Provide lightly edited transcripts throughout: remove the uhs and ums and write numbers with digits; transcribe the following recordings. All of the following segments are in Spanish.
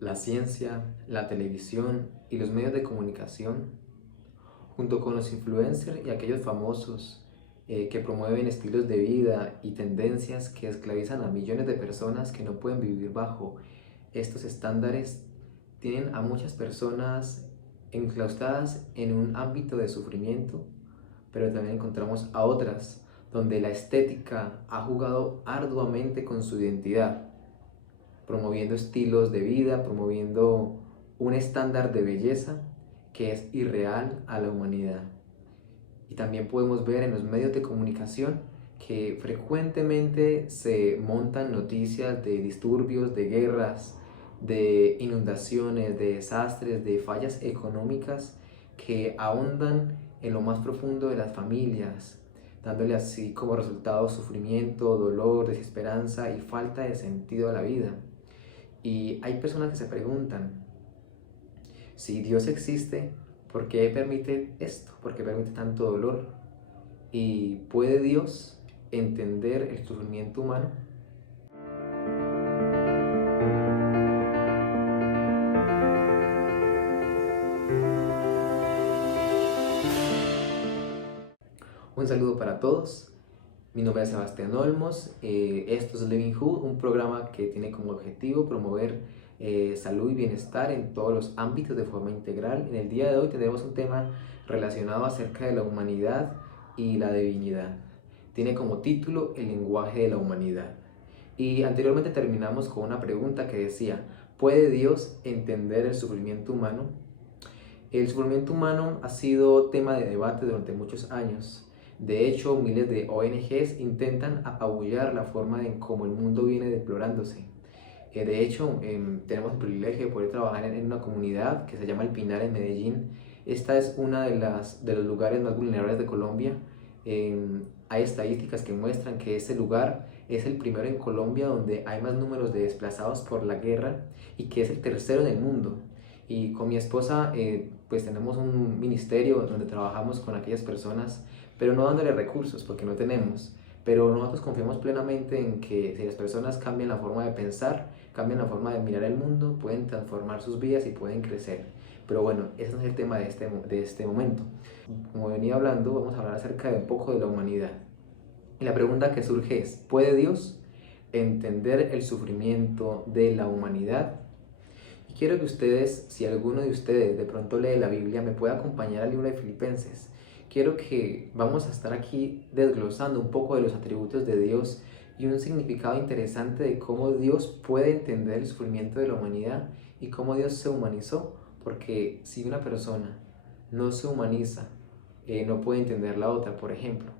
La ciencia, la televisión y los medios de comunicación, junto con los influencers y aquellos famosos que promueven estilos de vida y tendencias que esclavizan a millones de personas que no pueden vivir bajo estos estándares, tienen a muchas personas enclaustradas en un ámbito de sufrimiento, pero también encontramos a otras donde la estética ha jugado arduamente con su identidad, promoviendo estilos de vida, promoviendo un estándar de belleza que es irreal a la humanidad. Y también podemos ver en los medios de comunicación que frecuentemente se montan noticias de disturbios, de guerras, de inundaciones, de desastres, de fallas económicas que ahondan en lo más profundo de las familias, dándole así como resultado sufrimiento, dolor, desesperanza y falta de sentido a la vida. Y hay personas que se preguntan, si Dios existe, ¿por qué permite esto? ¿Por qué permite tanto dolor? ¿Y puede Dios entender el sufrimiento humano? Un saludo para todos. Mi nombre es Sebastián Olmos. Esto es Livinghood, un programa que tiene como objetivo promover salud y bienestar en todos los ámbitos de forma integral. En el día de hoy tendremos un tema relacionado acerca de la humanidad y la divinidad. Tiene como título El lenguaje de la humanidad. Y anteriormente terminamos con una pregunta que decía, ¿puede Dios entender el sufrimiento humano? El sufrimiento humano ha sido tema de debate durante muchos años. De hecho, miles de ONGs intentan apabullar la forma en cómo el mundo viene deplorándose. De hecho, tenemos el privilegio de poder trabajar en una comunidad que se llama El Pinar en Medellín. Esta es una de los lugares más vulnerables de Colombia. Hay estadísticas que muestran que este lugar es el primero en Colombia donde hay más números de desplazados por la guerra y que es el tercero en el mundo. Y con mi esposa pues tenemos un ministerio donde trabajamos con aquellas personas, pero no dándole recursos porque no tenemos. Pero nosotros confiamos plenamente en que si las personas cambian la forma de pensar, cambian la forma de mirar el mundo, pueden transformar sus vidas y pueden crecer. Pero bueno, ese no es el tema de este momento. Como venía hablando, vamos a hablar acerca de un poco de la humanidad. Y la pregunta que surge es, ¿puede Dios entender el sufrimiento de la humanidad? Y quiero que ustedes, si alguno de ustedes de pronto lee la Biblia, me pueda acompañar al libro de Filipenses. Quiero que vamos a estar aquí desglosando un poco de los atributos de Dios y un significado interesante de cómo Dios puede entender el sufrimiento de la humanidad y cómo Dios se humanizó, porque si una persona no se humaniza, no puede entender la otra. Por ejemplo,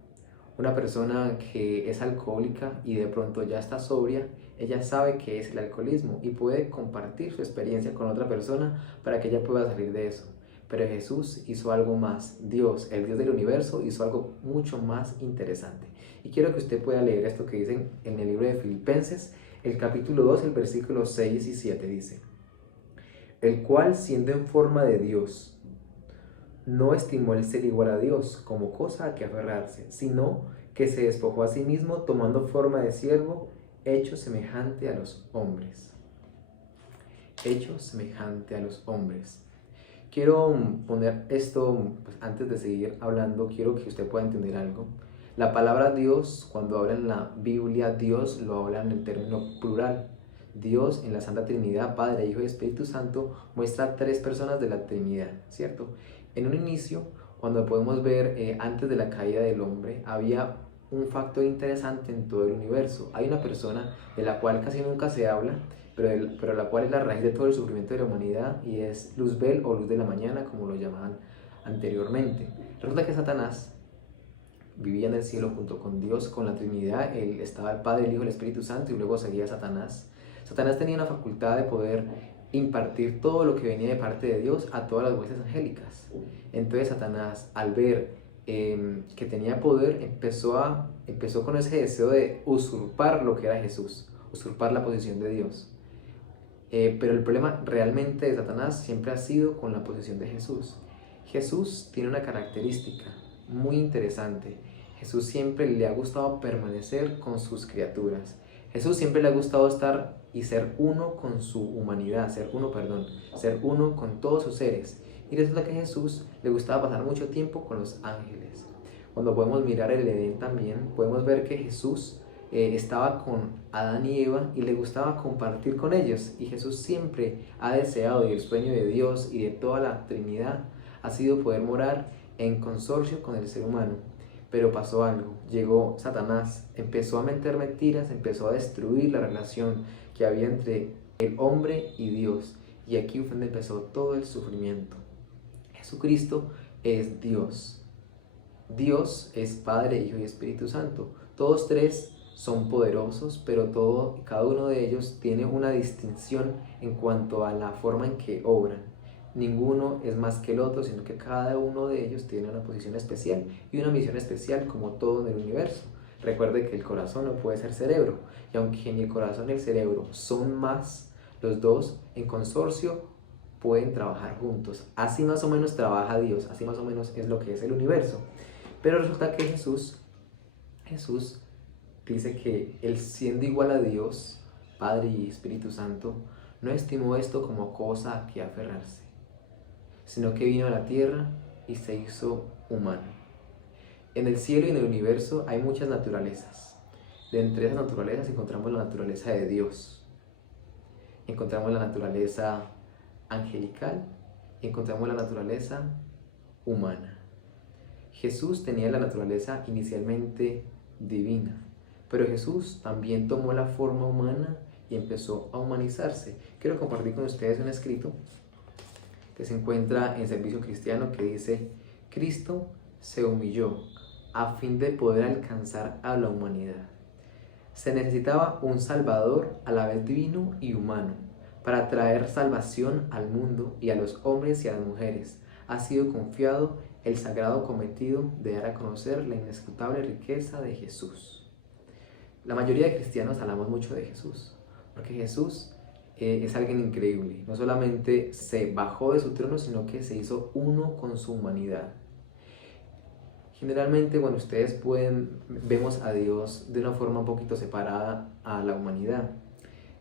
una persona que es alcohólica y de pronto ya está sobria, ella sabe qué es el alcoholismo y puede compartir su experiencia con otra persona para que ella pueda salir de eso. Pero Jesús hizo algo más. Dios, el Dios del universo, hizo algo mucho más interesante. Y quiero que usted pueda leer esto que dicen en el libro de Filipenses, el capítulo 2, el versículo 6 y 7 dice, el cual siendo en forma de Dios, no estimó el ser igual a Dios como cosa a que aferrarse, sino que se despojó a sí mismo tomando forma de siervo, hecho semejante a los hombres. Hecho semejante a los hombres. Quiero poner esto, pues, antes de seguir hablando, quiero que usted pueda entender algo. La palabra Dios, cuando habla en la Biblia, Dios lo habla en el término plural. Dios en la Santa Trinidad, Padre, Hijo y Espíritu Santo, muestra tres personas de la Trinidad, ¿cierto? En un inicio, cuando podemos ver antes de la caída del hombre, había un factor interesante en todo el universo. Hay una persona de la cual casi nunca se habla, pero la cual es la raíz de todo el sufrimiento de la humanidad y es Luzbel o luz de la mañana, como lo llamaban anteriormente. Resulta que Satanás vivía en el cielo junto con Dios, con la Trinidad. Él estaba el Padre, el Hijo y el Espíritu Santo y luego seguía Satanás. Satanás tenía una facultad de poder impartir todo lo que venía de parte de Dios a todas las huestes angélicas. Entonces Satanás, al ver que tenía poder, empezó con ese deseo de usurpar lo que era Jesús, usurpar la posición de Dios. Pero el problema realmente de Satanás siempre ha sido con la posición de Jesús. Jesús tiene una característica muy interesante. Jesús siempre le ha gustado permanecer con sus criaturas. Jesús siempre le ha gustado estar y ser uno con su humanidad, ser uno con todos sus seres. Y resulta que a Jesús le gustaba pasar mucho tiempo con los ángeles. Cuando podemos mirar el Edén también, podemos ver que Jesús estaba con Adán y Eva y le gustaba compartir con ellos. Y Jesús siempre ha deseado, y el sueño de Dios y de toda la Trinidad ha sido poder morar en consorcio con el ser humano. Pero pasó algo, llegó Satanás, empezó a meter mentiras, empezó a destruir la relación que había entre el hombre y Dios. Y aquí fue donde empezó todo el sufrimiento. Jesucristo es Dios. Dios es Padre, Hijo y Espíritu Santo. Todos tres son poderosos, pero cada uno de ellos tiene una distinción en cuanto a la forma en que obran. Ninguno es más que el otro, sino que cada uno de ellos tiene una posición especial y una misión especial, como todo en el universo. Recuerde que el corazón no puede ser cerebro, y aunque ni el corazón ni el cerebro son más, los dos en consorcio pueden trabajar juntos. Así más o menos trabaja Dios, así más o menos es lo que es el universo. Pero resulta que Jesús dice que él, siendo igual a Dios, Padre y Espíritu Santo, no estimó esto como cosa a que aferrarse, sino que vino a la tierra y se hizo humano. En el cielo y en el universo hay muchas naturalezas. De entre esas naturalezas encontramos la naturaleza de Dios, encontramos la naturaleza angelical y encontramos la naturaleza humana. Jesús tenía la naturaleza inicialmente divina, pero Jesús también tomó la forma humana y empezó a humanizarse. Quiero compartir con ustedes un escrito que se encuentra en Servicio Cristiano que dice: Cristo se humilló a fin de poder alcanzar a la humanidad. Se necesitaba un Salvador a la vez divino y humano para traer salvación al mundo y a los hombres y a las mujeres. Ha sido confiado el sagrado cometido de dar a conocer la inescrutable riqueza de Jesús. La mayoría de cristianos hablamos mucho de Jesús, porque Jesús es alguien increíble. No solamente se bajó de su trono, sino que se hizo uno con su humanidad. Generalmente cuando ustedes vemos a Dios de una forma un poquito separada a la humanidad.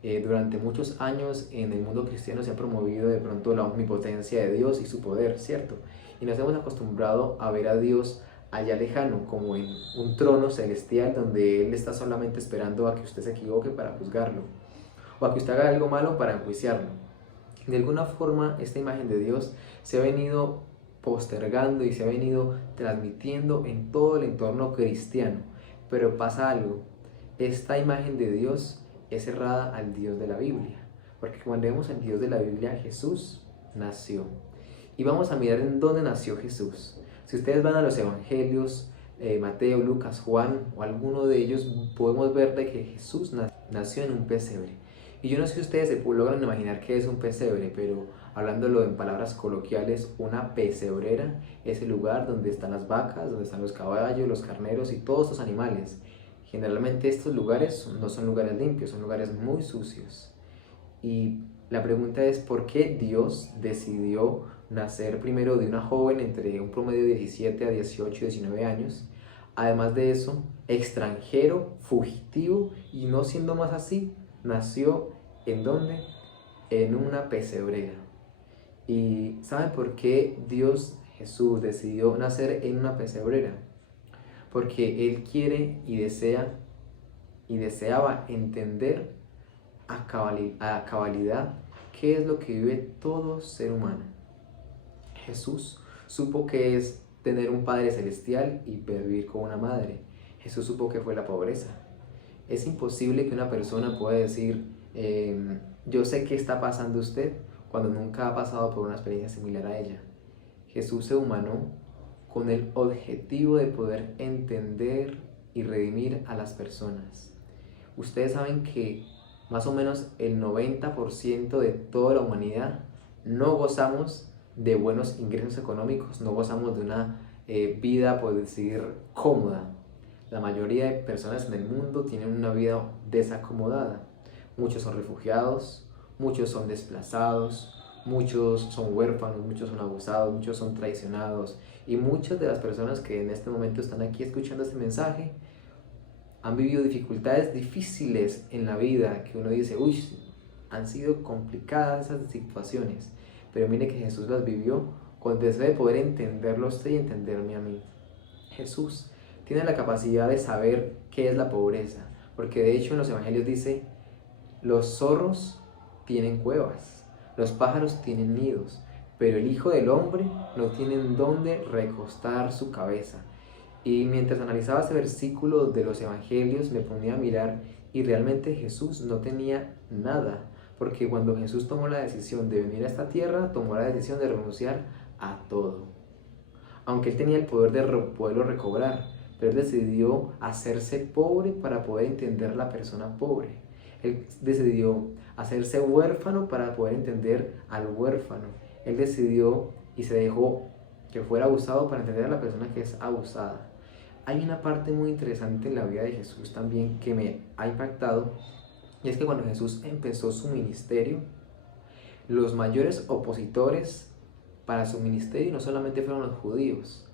Durante muchos años en el mundo cristiano se ha promovido de pronto la omnipotencia de Dios y su poder, ¿cierto? Y nos hemos acostumbrado a ver a Dios allá lejano, como en un trono celestial donde Él está solamente esperando a que usted se equivoque para juzgarlo, o a que usted haga algo malo para enjuiciarlo. De alguna forma esta imagen de Dios se ha venido postergando y se ha venido transmitiendo en todo el entorno cristiano. Pero pasa algo, esta imagen de Dios es cerrada al Dios de la Biblia, porque cuando vemos al Dios de la Biblia, Jesús nació. Y vamos a mirar en dónde nació Jesús. Si ustedes van a los evangelios, Mateo, Lucas, Juan o alguno de ellos, podemos ver de que Jesús nació en un pesebre. Y yo no sé si ustedes se logran imaginar qué es un pesebre, pero hablándolo en palabras coloquiales, una pesebrera es el lugar donde están las vacas, donde están los caballos, los carneros y todos estos animales. Generalmente estos lugares no son lugares limpios, son lugares muy sucios. Y la pregunta es, ¿por qué Dios decidió nacer primero de una joven entre un promedio de 17 a 18 y 19 años? Además de eso, extranjero, fugitivo, y no siendo más así, nació ¿en dónde? En una pesebrera. ¿Y saben por qué Jesús decidió nacer en una pesebrera? Porque Él quiere y deseaba entender a cabalidad qué es lo que vive todo ser humano. Jesús supo qué es tener un Padre Celestial y vivir con una madre. Jesús supo qué fue la pobreza. Es imposible que una persona pueda decir, yo sé qué está pasando usted, cuando nunca ha pasado por una experiencia similar a ella. Jesús se humanó con el objetivo de poder entender y redimir a las personas. Ustedes saben que más o menos el 90% de toda la humanidad no gozamos de buenos ingresos económicos, no gozamos de una vida, por decir, cómoda. La mayoría de personas en el mundo tienen una vida desacomodada. Muchos son refugiados, muchos son desplazados, muchos son huérfanos, muchos son abusados, muchos son traicionados. Y muchas de las personas que en este momento están aquí escuchando este mensaje han vivido dificultades difíciles en la vida, que uno dice, uy, Han sido complicadas esas situaciones, pero mire que Jesús las vivió con deseo de poder entenderlo a usted y entenderme a mí. Jesús tiene la capacidad de saber qué es la pobreza, porque de hecho en los evangelios dice, los zorros tienen cuevas, los pájaros tienen nidos, pero el Hijo del Hombre no tiene en dónde recostar su cabeza. Y mientras analizaba ese versículo de los evangelios me ponía a mirar y realmente Jesús no tenía nada, porque cuando Jesús tomó la decisión de venir a esta tierra, tomó la decisión de renunciar a todo. Aunque él tenía el poder de poderlo recobrar, pero él decidió hacerse pobre para poder entender a la persona pobre. Él decidió hacerse huérfano para poder entender al huérfano. Él decidió y se dejó que fuera abusado para entender a la persona que es abusada. Hay una parte muy interesante en la vida de Jesús también que me ha impactado, y es que cuando Jesús empezó su ministerio, los mayores opositores para su ministerio no solamente fueron los judíos.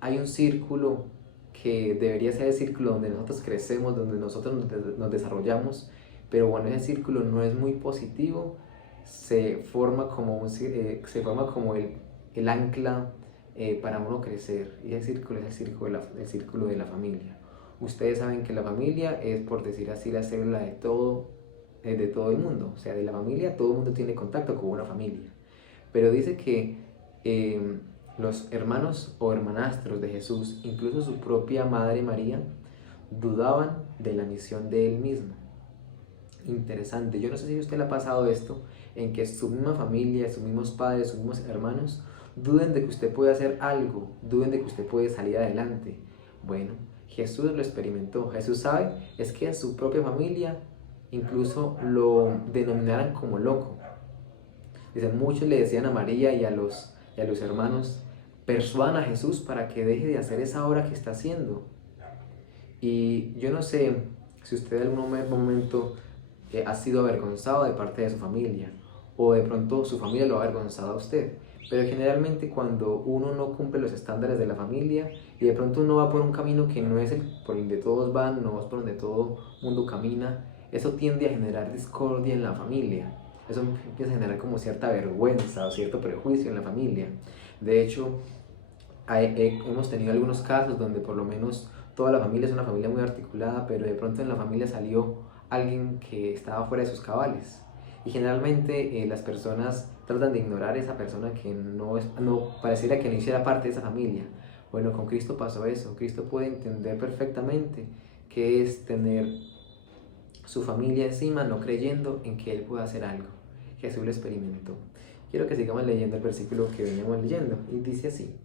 Hay un círculo que debería ser el círculo donde nosotros crecemos, donde nosotros nos desarrollamos, pero cuando ese círculo no es muy positivo, se forma como el ancla para uno crecer, y ese círculo es el círculo de la familia. Ustedes saben que la familia es, por decir así, la célula de todo el mundo. O sea, de la familia todo el mundo tiene contacto con una familia. Pero dice que los hermanos o hermanastros de Jesús, incluso su propia madre María, dudaban de la misión de él mismo. Interesante. Yo no sé si a usted le ha pasado esto, en que su misma familia, sus mismos padres, sus mismos hermanos duden de que usted puede hacer algo, duden de que usted puede salir adelante. Bueno, Jesús lo experimentó. Jesús sabe es que a su propia familia incluso lo denominaran como loco. Dicen, muchos le decían a María y a los hermanos, persuadan a Jesús para que deje de hacer esa obra que está haciendo. Y yo no sé si usted en algún momento ha sido avergonzado de parte de su familia, o de pronto su familia lo ha avergonzado a usted. Pero generalmente cuando uno no cumple los estándares de la familia y de pronto uno va por un camino que no es el por donde todos van, no es por donde todo mundo camina, eso tiende a generar discordia en la familia. Eso empieza a generar como cierta vergüenza o cierto prejuicio en la familia. De hecho, hemos tenido algunos casos donde por lo menos toda la familia es una familia muy articulada, pero de pronto en la familia salió alguien que estaba fuera de sus cabales. Y generalmente las personas tratan de ignorar a esa persona que no pareciera que no hiciera parte de esa familia. Bueno, con Cristo pasó eso. Cristo puede entender perfectamente qué es tener su familia encima, no creyendo en que Él pueda hacer algo. Jesús lo experimentó. Quiero que sigamos leyendo el versículo que veníamos leyendo. Y dice así.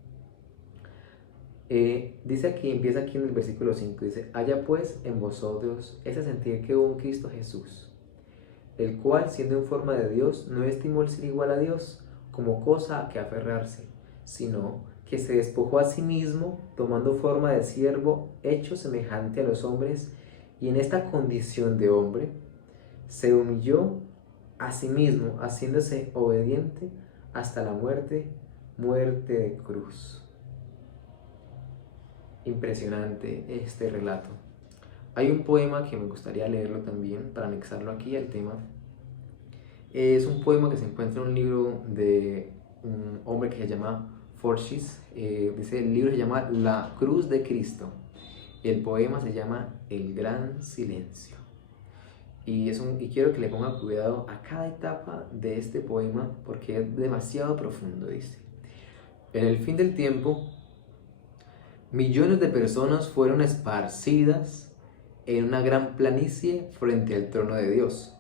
Empieza aquí en el versículo 5. Dice, haya pues en vosotros ese sentir que hubo en Cristo Jesús, el cual, siendo en forma de Dios, no estimó el ser igual a Dios como cosa a que aferrarse, sino que se despojó a sí mismo, tomando forma de siervo, hecho semejante a los hombres, y en esta condición de hombre, se humilló a sí mismo, haciéndose obediente hasta la muerte de cruz. Impresionante este relato. Hay un poema que me gustaría leerlo también para anexarlo aquí al tema. Es un poema que se encuentra en un libro de un hombre que se llama Forsyth. Dice, el libro se llama La Cruz de Cristo. El poema se llama El Gran Silencio. Y quiero que le ponga cuidado a cada etapa de este poema porque es demasiado profundo. Dice, en el fin del tiempo, millones de personas fueron esparcidas en una gran planicie frente al trono de Dios.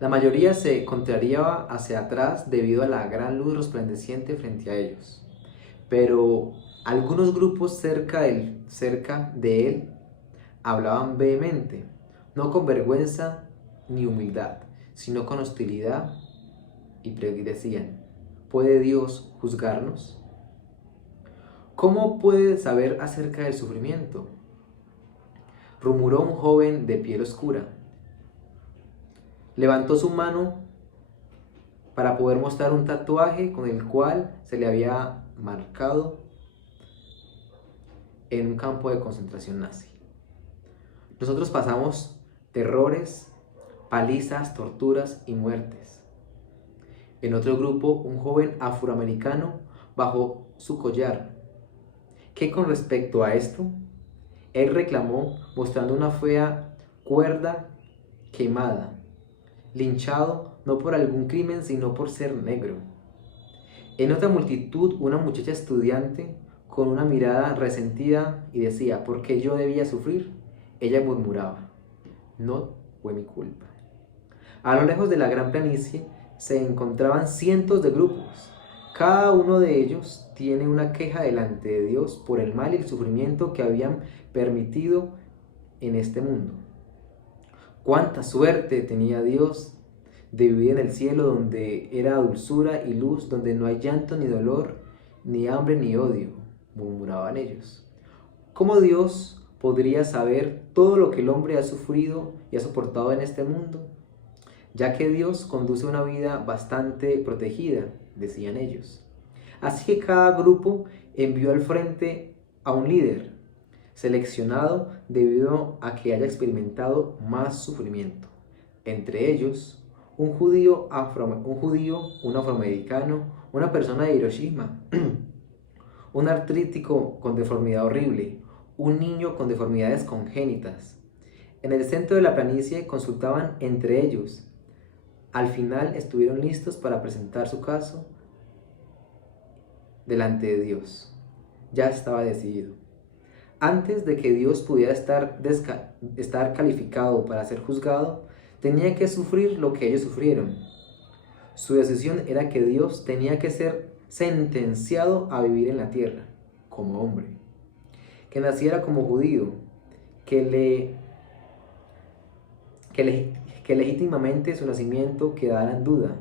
La mayoría se contrariaba hacia atrás debido a la gran luz resplandeciente frente a ellos. Pero algunos grupos cerca de él hablaban vehemente, no con vergüenza ni humildad, sino con hostilidad, y decían, ¿puede Dios juzgarnos? ¿Cómo puede saber acerca del sufrimiento? Rumoró un joven de piel oscura. Levantó su mano para poder mostrar un tatuaje con el cual se le había marcado en un campo de concentración nazi. Nosotros pasamos terrores, palizas, torturas y muertes. En otro grupo, un joven afroamericano bajó su collar. ¿Qué con respecto a esto? Él reclamó mostrando una fea cuerda quemada, linchado no por algún crimen sino por ser negro. En otra multitud, una muchacha estudiante con una mirada resentida y decía, ¿por qué yo debía sufrir? Ella murmuraba, no fue mi culpa. A lo lejos de la gran planicie se encontraban cientos de grupos. Cada uno de ellos tiene una queja delante de Dios por el mal y el sufrimiento que habían permitido en este mundo. Cuánta suerte tenía Dios de vivir en el cielo donde era dulzura y luz, donde no hay llanto ni dolor, ni hambre ni odio, murmuraban ellos. ¿Cómo Dios podría saber todo lo que el hombre ha sufrido y ha soportado en este mundo? Ya que Dios conduce una vida bastante protegida, decían ellos. Así que cada grupo envió al frente a un líder, seleccionado debido a que haya experimentado más sufrimiento. Entre ellos, un judío, un afroamericano, una persona de Hiroshima, un artrítico con deformidad horrible, un niño con deformidades congénitas. En el centro de la planicie consultaban entre ellos. Al final estuvieron listos para presentar su caso delante de Dios. Ya estaba decidido. Antes de que Dios pudiera estar calificado para ser juzgado, tenía que sufrir lo que ellos sufrieron. Su decisión era que Dios tenía que ser sentenciado a vivir en la tierra como hombre, que naciera como judío, que legítimamente su nacimiento quedara en duda.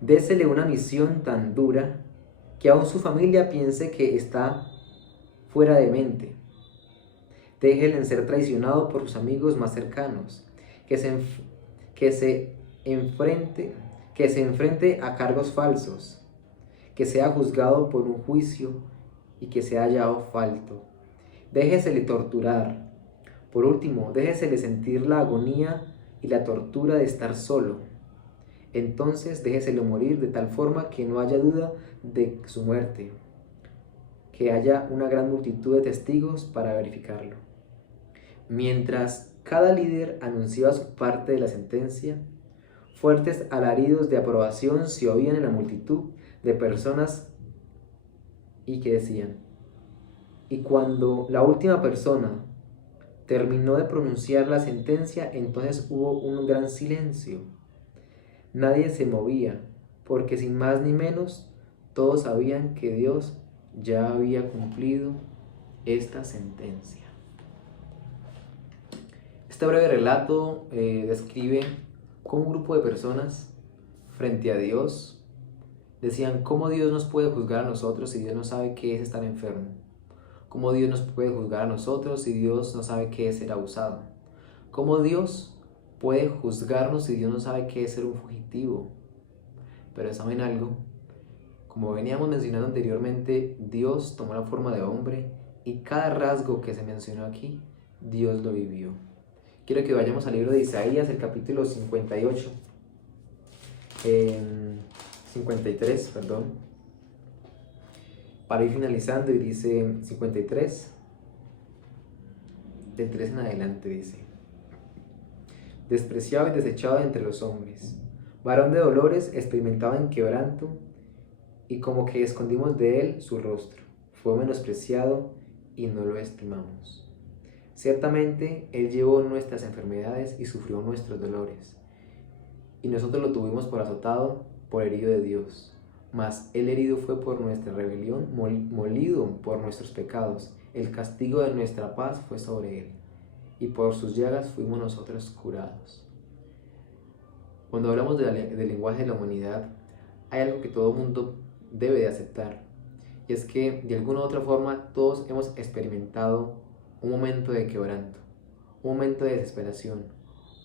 Désele una misión tan dura que aún su familia piense que está fuera de mente. Déjele en ser traicionado por sus amigos más cercanos, que se enfrente a cargos falsos, que sea juzgado por un juicio y que sea hallado falto. Déjesele torturar. Por último, déjesele sentir la agonía y la tortura de estar solo. Entonces déjeselo morir de tal forma que no haya duda de su muerte, que haya una gran multitud de testigos para verificarlo. Mientras cada líder anunciaba su parte de la sentencia, fuertes alaridos de aprobación se oían en la multitud de personas y que decían, y cuando la última persona terminó de pronunciar la sentencia, entonces hubo un gran silencio. Nadie se movía, porque sin más ni menos, todos sabían que Dios ya había cumplido esta sentencia. Este breve relato describe cómo un grupo de personas frente a Dios decían cómo Dios nos puede juzgar a nosotros si Dios no sabe qué es estar enfermo. ¿Cómo Dios nos puede juzgar a nosotros si Dios no sabe qué es ser abusado? ¿Cómo Dios puede juzgarnos si Dios no sabe qué es ser un fugitivo? Pero ¿saben algo? Como veníamos mencionando anteriormente, Dios tomó la forma de hombre y cada rasgo que se mencionó aquí, Dios lo vivió. Quiero que vayamos al libro de Isaías, el capítulo 53, para ir finalizando, y dice 53, del 3 en adelante dice: despreciado y desechado entre los hombres, varón de dolores, experimentado en quebranto, y como que escondimos de él su rostro, fue menospreciado y no lo estimamos. Ciertamente él llevó nuestras enfermedades y sufrió nuestros dolores, y nosotros lo tuvimos por azotado, por herido de Dios. Mas el herido fue por nuestra rebelión, molido por nuestros pecados. El castigo de nuestra paz fue sobre él, y por sus llagas fuimos nosotros curados. Cuando hablamos del lenguaje de la humanidad, hay algo que todo mundo debe de aceptar, y es que de alguna u otra forma todos hemos experimentado un momento de quebranto, un momento de desesperación,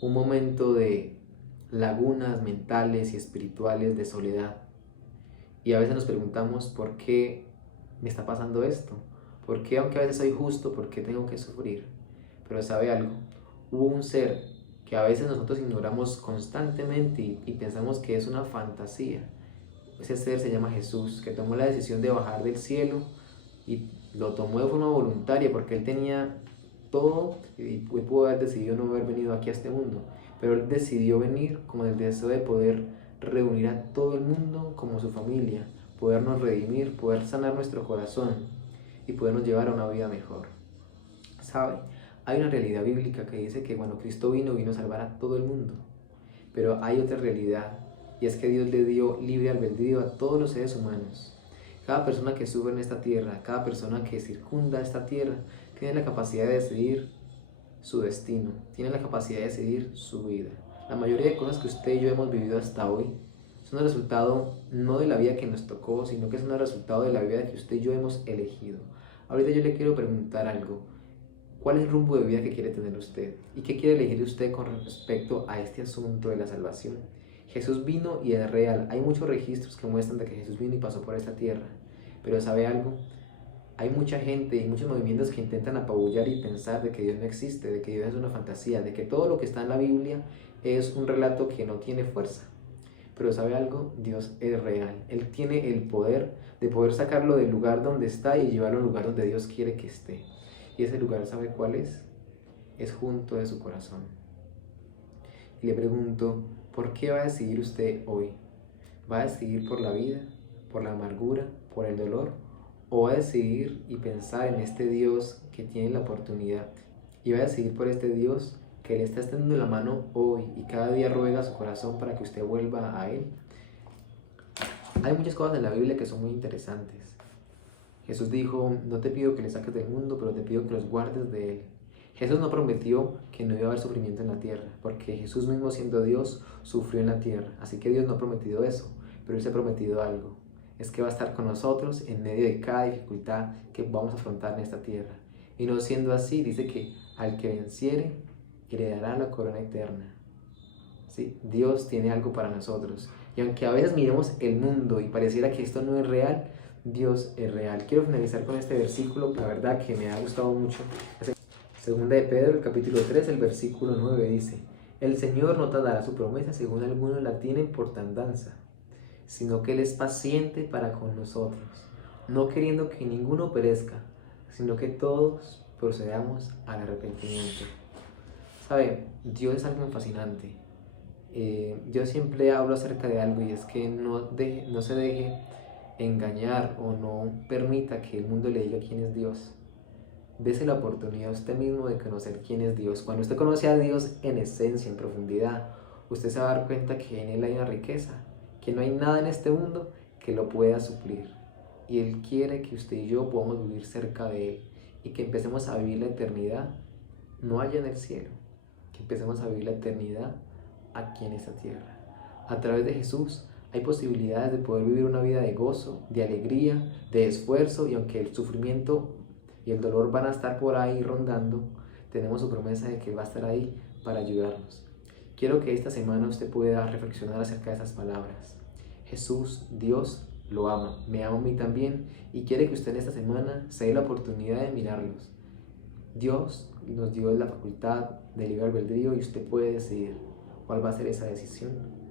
un momento de lagunas mentales y espirituales de soledad. Y a veces nos preguntamos, ¿por qué me está pasando esto? ¿Por qué, aunque a veces soy justo, por qué tengo que sufrir? Pero ¿sabe algo? Hubo un ser que que a veces nosotros ignoramos constantemente y pensamos que es una fantasía. Ese ser se llama Jesús, que tomó la decisión de bajar del cielo y lo tomó de forma voluntaria porque él tenía todo y pudo haber decidido no haber venido aquí a este mundo, pero él decidió venir con el deseo de poder reunir a todo el mundo como su familia, podernos redimir, poder sanar nuestro corazón y podernos llevar a una vida mejor. ¿Sabe? Hay una realidad bíblica que dice que cuando Cristo vino a salvar a todo el mundo, pero hay otra realidad y es que Dios le dio libre albedrío a todos los seres humanos. Cada persona que sufre en esta tierra, cada persona que circunda esta tierra, tiene la capacidad de decidir su destino, tiene la capacidad de decidir su vida. La mayoría de cosas que usted y yo hemos vivido hasta hoy son el resultado no de la vida que nos tocó, sino que son el resultado de la vida que usted y yo hemos elegido. Ahorita yo le quiero preguntar algo. ¿Cuál es el rumbo de vida que quiere tener usted? ¿Y qué quiere elegir usted con respecto a este asunto de la salvación? Jesús vino y es real. Hay muchos registros que muestran de que Jesús vino y pasó por esta tierra. Pero ¿sabe algo? Hay mucha gente y muchos movimientos que intentan apabullar y pensar de que Dios no existe, de que Dios es una fantasía, de que todo lo que está en la Biblia es un relato que no tiene fuerza. Pero ¿sabe algo? Dios es real. Él tiene el poder de poder sacarlo del lugar donde está y llevarlo al lugar donde Dios quiere que esté. Y ese lugar, ¿sabe cuál es? Es junto de su corazón. Y le pregunto, ¿por qué va a decidir usted hoy? ¿Va a decidir por la vida, por la amargura, por el dolor? ¿O va a decidir y pensar en este Dios que tiene la oportunidad? Y va a decidir por este Dios que le está extendiendo la mano hoy y cada día ruega a su corazón para que usted vuelva a Él. Hay muchas cosas en la Biblia que son muy interesantes. Jesús dijo, no te pido que le saques del mundo, pero te pido que los guardes de él. Jesús no prometió que no iba a haber sufrimiento en la tierra, porque Jesús mismo siendo Dios, sufrió en la tierra. Así que Dios no ha prometido eso, pero Él se ha prometido algo. Es que va a estar con nosotros en medio de cada dificultad que vamos a afrontar en esta tierra. Y no siendo así, dice que al que venciere, heredará la corona eterna. ¿Sí? Dios tiene algo para nosotros. Y aunque a veces miremos el mundo y pareciera que esto no es real, Dios es real. Quiero finalizar con este versículo, la verdad que me ha gustado mucho. Segunda de Pedro, el capítulo 3, el versículo 9 dice, el Señor no tardará su promesa según algunos la tienen por tardanza, sino que Él es paciente para con nosotros, no queriendo que ninguno perezca, sino que todos procedamos al arrepentimiento. ¿Sabe? Dios es algo fascinante. Yo siempre hablo acerca de algo y es que no se deje engañar o no permita que el mundo le diga quién es Dios. Dese la oportunidad a usted mismo de conocer quién es Dios. Cuando usted conoce a Dios en esencia, en profundidad, usted se va a dar cuenta que en Él hay una riqueza, que no hay nada en este mundo que lo pueda suplir. Y Él quiere que usted y yo podamos vivir cerca de Él y que empecemos a vivir la eternidad, no allá en el cielo, que empecemos a vivir la eternidad aquí en esta tierra. A través de Jesús hay posibilidades de poder vivir una vida de gozo, de alegría, de esfuerzo, y aunque el sufrimiento y el dolor van a estar por ahí rondando, tenemos su promesa de que Él va a estar ahí para ayudarnos. Quiero que esta semana usted pueda reflexionar acerca de esas palabras. Jesús, Dios, lo ama, me ama a mí también, y quiere que usted en esta semana se dé la oportunidad de mirarlos. Dios nos dio la facultad de libre albedrío y usted puede decidir cuál va a ser esa decisión.